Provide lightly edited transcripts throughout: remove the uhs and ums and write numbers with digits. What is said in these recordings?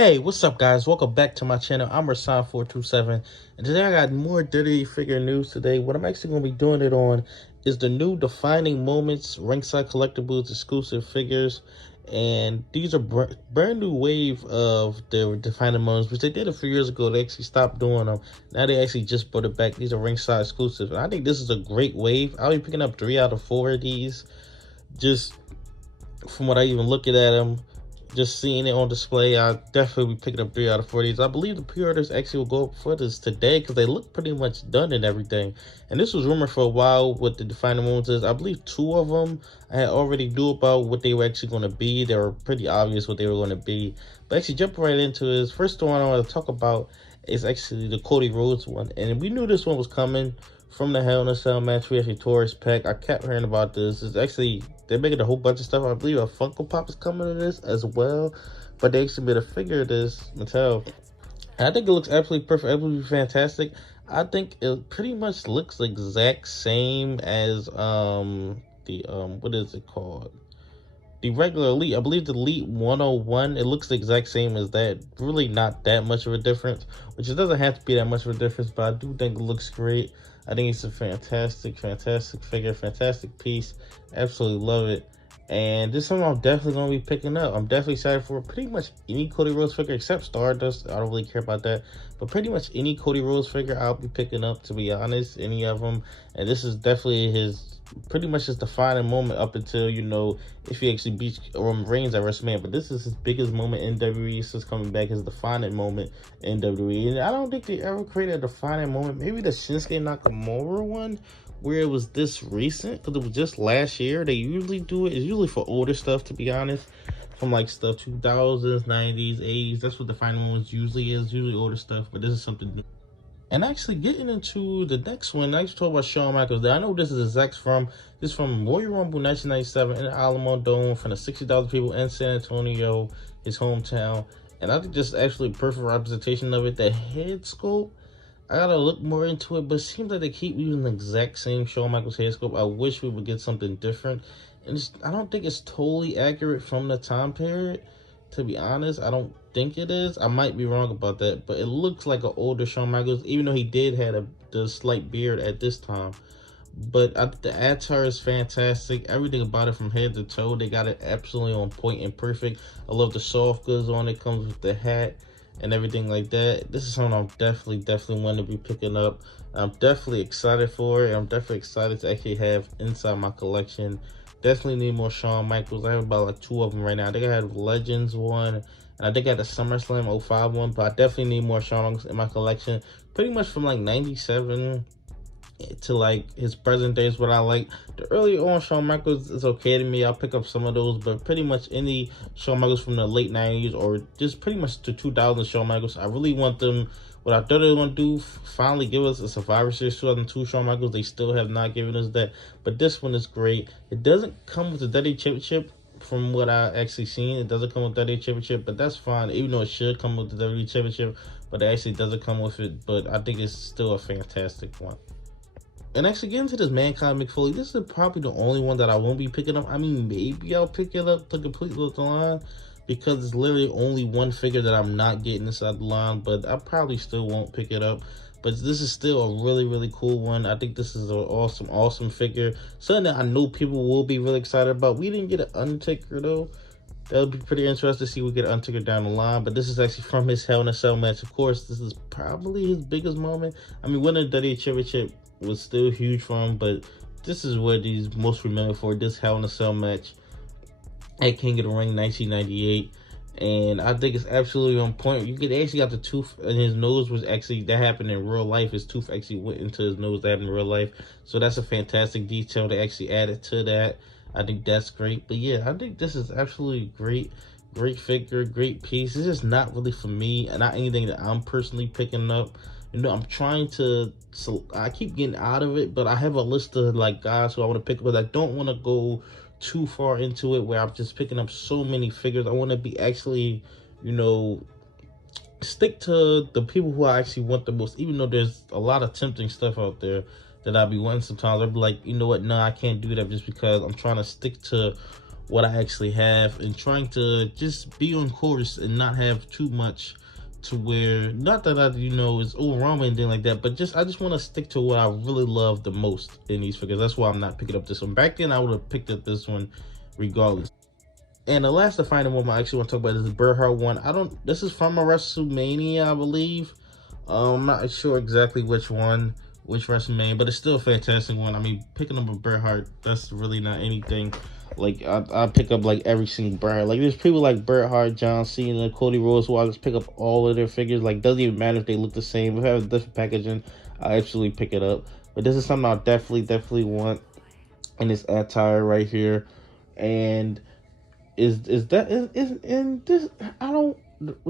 Hey, what's up, guys? Welcome back to my channel. I'm Rasan427, and today I got more WWE figure news today. What I'm actually going to be doing it on is the new Defining Moments Ringside Collectibles exclusive figures, and these are brand new wave of the Defining Moments, which they did a few years ago. They actually stopped doing them. Now they actually just brought it back. These are Ringside exclusive, and I think this is a great wave. I'll be picking up 3 out of 4 of these, just from what I even looking at them. Just seeing it on display, I definitely be picking up 3 out of 4 of these. I believe the pre-orders actually will go up for this today because they look pretty much done and everything. And this was rumored for a while what the Defining Moments is. I believe 2 of them I had already knew about what they were actually going to be. They were pretty obvious what they were going to be. But actually jumping right into this, first one I want to talk about is actually the Cody Rhodes one. And we knew this one was coming from the Hell in a Cell match. We actually tore his pack. I kept hearing about this. It's actually, they're making a whole bunch of stuff. I believe a Funko Pop is coming to this as well. But they actually made a figure of this, Mattel. And I think it looks absolutely perfect, absolutely fantastic. I think it pretty much looks the exact same as what is it called? The regular Elite. I believe the Elite 101, it looks the exact same as that. Really not that much of a difference, which it doesn't have to be that much of a difference, but I do think it looks great. I think it's a fantastic figure, fantastic piece. Absolutely love it. And this is something I'm definitely going to be picking up. I'm definitely excited for pretty much any Cody Rhodes figure except Stardust. I don't really care about that. But pretty much any Cody Rhodes figure I'll be picking up, to be honest. Any of them. And this is definitely his, pretty much his defining moment up until, you know, if he actually beats Roman Reigns at WrestleMania. But this is his biggest moment in WWE since coming back, his defining moment in WWE. And I don't think they ever created a defining moment. Maybe the Shinsuke Nakamura one, where it was this recent, because it was just last year. They usually do it. It's usually for older stuff, to be honest, from like stuff 2000s, 90s, 80s. That's what the final ones usually is, usually older stuff. But this is something new. And actually getting into the next one, I actually talk about Shawn Michaels. I know this is this is from Royal Rumble 1997 in the Alamo Dome, from the 60,000 people in San Antonio, his hometown. And I think this is actually a perfect representation of it. The head sculpt, I gotta look more into it, but it seems like they keep using the exact same Shawn Michaels head sculpt. I wish we would get something different. And I don't think it's totally accurate from the time period, to be honest. I don't think it is. I might be wrong about that, but it looks like an older Shawn Michaels, even though he did have the slight beard at this time. But the attire is fantastic. Everything about it from head to toe, they got it absolutely on point and perfect. I love the soft goods on it. Comes with the hat and everything like that. This is something I'm definitely want to be picking up. I'm definitely excited for it. I'm definitely excited to actually have inside my collection. Definitely need more Shawn Michaels. I have about like 2 of them right now. I think I have Legends one, and I think I had the SummerSlam 05 one, but I definitely need more Shawn Michaels in my collection. Pretty much from like 97 to like his present day is what I like. The early on Shawn Michaels is okay to me. I'll pick up some of those, but pretty much any Shawn Michaels from the late 90s or just pretty much the 2000s Shawn Michaels, I really want them. What I thought they were going to do, finally give us a Survivor Series 2002 Shawn Michaels. They still have not given us that, but this one is great. It doesn't come with the WWE Championship from what I actually seen. It doesn't come with the WWE Championship, but that's fine, even though it should come with the WWE Championship, but it actually doesn't come with it. But I think it's still a fantastic one. And actually getting to this Mankind McFoley, this is probably the only one that I won't be picking up. I mean, maybe I'll pick it up to complete the line, because it's literally only one figure that I'm not getting inside the line, but I probably still won't pick it up. But this is still a really cool one. I think this is an awesome figure. Something that I know people will be really excited about. We didn't get an Undertaker though. That'll be pretty interesting to see we get an Undertaker down the line. But this is actually from his Hell in a Cell match. Of course, this is probably his biggest moment. I mean, winning the WWE Championship was still huge for him, but this is what he's most remembered for, this Hell in a Cell match at King of the Ring 1998. And I think it's absolutely on point. You could actually got the tooth in his nose, was actually, that happened in real life. His tooth actually went into his nose. That happened in real life. So that's a fantastic detail they actually added to that. I think that's great. But yeah, I think this is absolutely great. Great figure, great piece. This is not really for me, and not anything that I'm personally picking up. You know, I'm trying to, so I keep getting out of it, but I have a list of like guys who I want to pick up, but I don't want to go too far into it where I'm just picking up so many figures. I want to be actually, you know, stick to the people who I actually want the most, even though there's a lot of tempting stuff out there that I'll be wanting sometimes. I'll be like, you know what, no, I can't do that, just because I'm trying to stick to what I actually have, and trying to just be on course and not have too much to where, not that I, it's overwhelming and things like that, but I just want to stick to what I really love the most in these figures. That's why I'm not picking up this one. Back then, I would have picked up this one regardless. And the last defining one I actually want to talk about is the Bret Hart one. This is from a WrestleMania, I believe. I'm not sure exactly which WrestleMania, but it's still a fantastic one. I mean, picking up a Bret Hart, that's really not anything. Like, I pick up, like, every single Bret Hart. Like, there's people like Bret Hart, John Cena, Cody Rhodes, who I just pick up all of their figures. Like, doesn't even matter if they look the same. If they have a different packaging, I absolutely pick it up. But this is something I definitely want in this attire right here. And is this, I don't,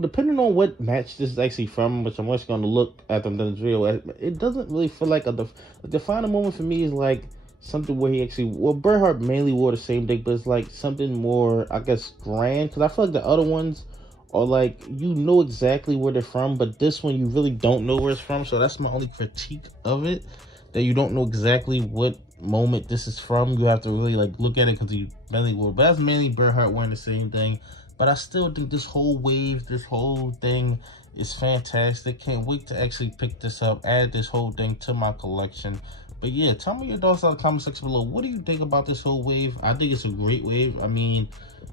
depending on what match this is actually from, which I'm just going to look at them in this video, it doesn't really feel like the final moment for me is like something where he actually, well, Bret Hart mainly wore the same thing, but it's like something more, I guess, grand, because I feel like the other ones are like, you know exactly where they're from, but this one you really don't know where it's from. So that's my only critique of it, that you don't know exactly what moment this is from. You have to really like look at it because you mainly wore, but that's mainly Bret Hart wearing the same thing. But I still think this whole wave, this whole thing is fantastic. Can't wait to actually pick this up, add this whole thing to my collection. But yeah, tell me your thoughts in the comment section below. What do you think about this whole wave? I think it's a great wave. I mean,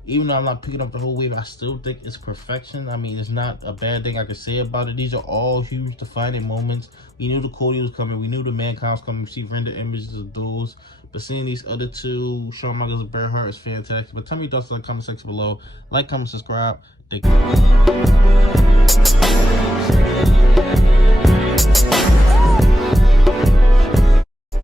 even though I'm not picking up the whole wave, I still think it's perfection. I mean, it's not a bad thing I can say about it. These are all huge defining moments. We knew the Cody was coming. We knew the Mankind was coming. We see rendered images of those. But seeing these other two, Shawn Michaels and Bret Hart, is fantastic. But tell me your thoughts in the comment section below. Like, comment, subscribe. Thank you.